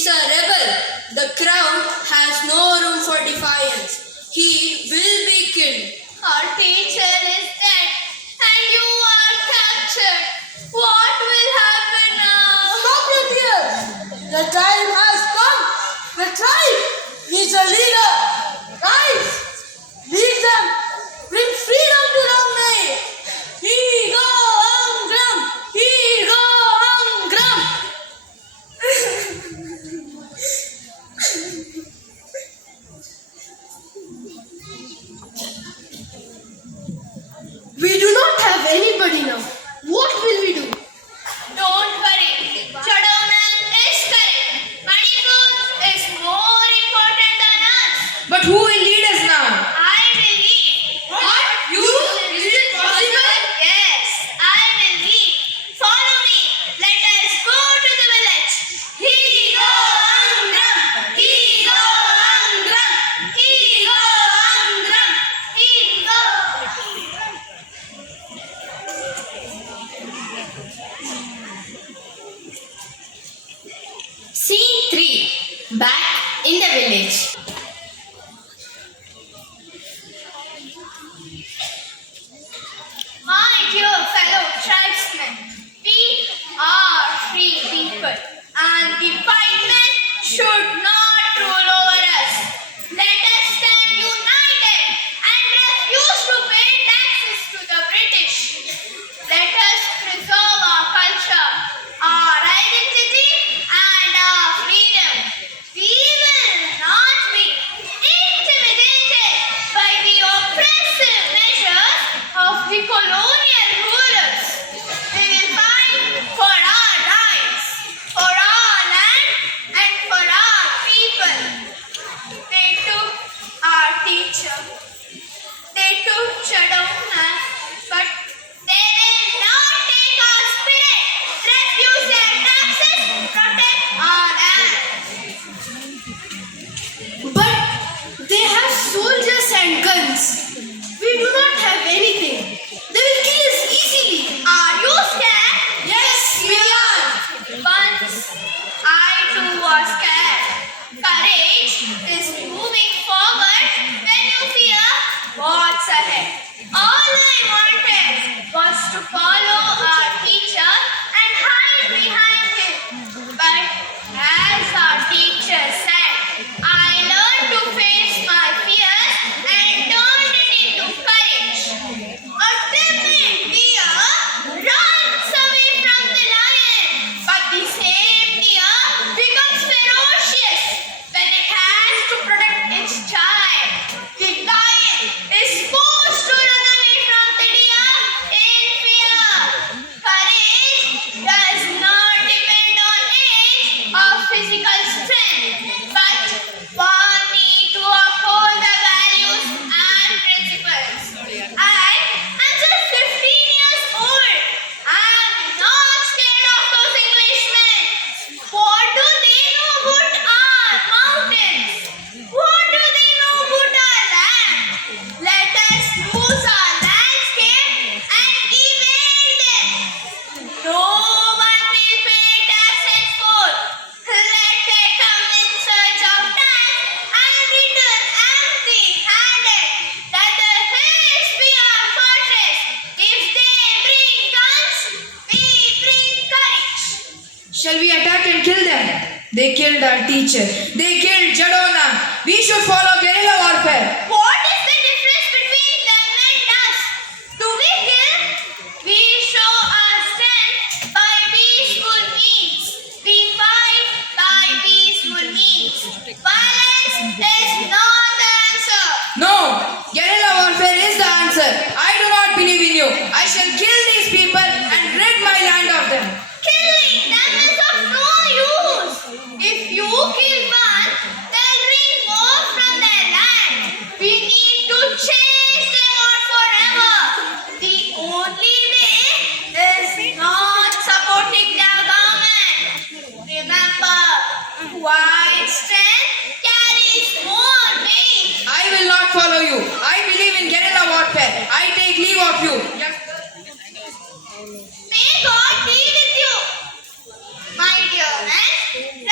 is a rebel. The crowd has no room for defiance. He will be killed. Our teacher is dead and you are captured. What will happen now? Stop your tears. The time has come. The tribe needs a leader. Rise. Lead them. Bring freedom to Ramney. He go Angram. He go Angram. We do not have anybody now. What will we do? Don't worry. Chadaunan is correct. Manipur is more important than us. But who will lead us now? I will lead. What? You? Is it possible? Yes, I will lead. Follow me. Let us go to the village. He go Angram. He go Angram. He go Angram. He go. Scene 3. Back in the village. My dear fellow tribesmen, we are free people and the white men should not rule over us. Let us stand united and refuse to pay taxes to the British. Let us preserve our culture, our identity and our freedom. We will not be intimidated by the oppressive measures of the colonial rulers. We will fight for our rights, for our land and for our people. They took our teacher. They took Chadaunan, but they will not take our spirit. Refuse their taxes, protect our land. But they have soldiers and guns. We do not have anything. They will kill us easily. Are you scared? Yes, we are. Once I too was scared. Courage is moving forward when you fear what's ahead. All I wanted was to follow our teacher and hide behind him. But as our teacher said, I learned to face my fears and turned it into courage. A timid deer runs away from the lion, but the same deer becomes ferocious when it has to protect its child. The lion is forced to run away from the deer in fear. Courage does not depend on age or physical strength, but one needs to uphold the values and principles. I'm just 15 years old. I'm not scared of those Englishmen. What do they know about our mountains? What do they know about our land? Let us use our landscape and evade them. No one will pay tax henceforth. Let they come in search of tax and return empty-handed. Let the hills be our fortress. If they bring guns, we bring courage. Shall we attack and kill them? They killed our teacher. They killed Chadaunan. We should follow guerrilla warfare. What is the difference between them and us? Do we kill? We show our strength by peaceful means. We fight by peaceful means. Violence is not the answer. No, guerrilla warfare is the answer. I do not believe in you. I shall kill these people and rid my land of them. Killing them is of no use. If you kill one, they'll bring more from their land. We need to chase them out forever. The only way is not supporting their government. Remember, white strength carries more weight. I will not follow you. I believe in guerrilla warfare. I take leave of you. May God be with you. My dear friends,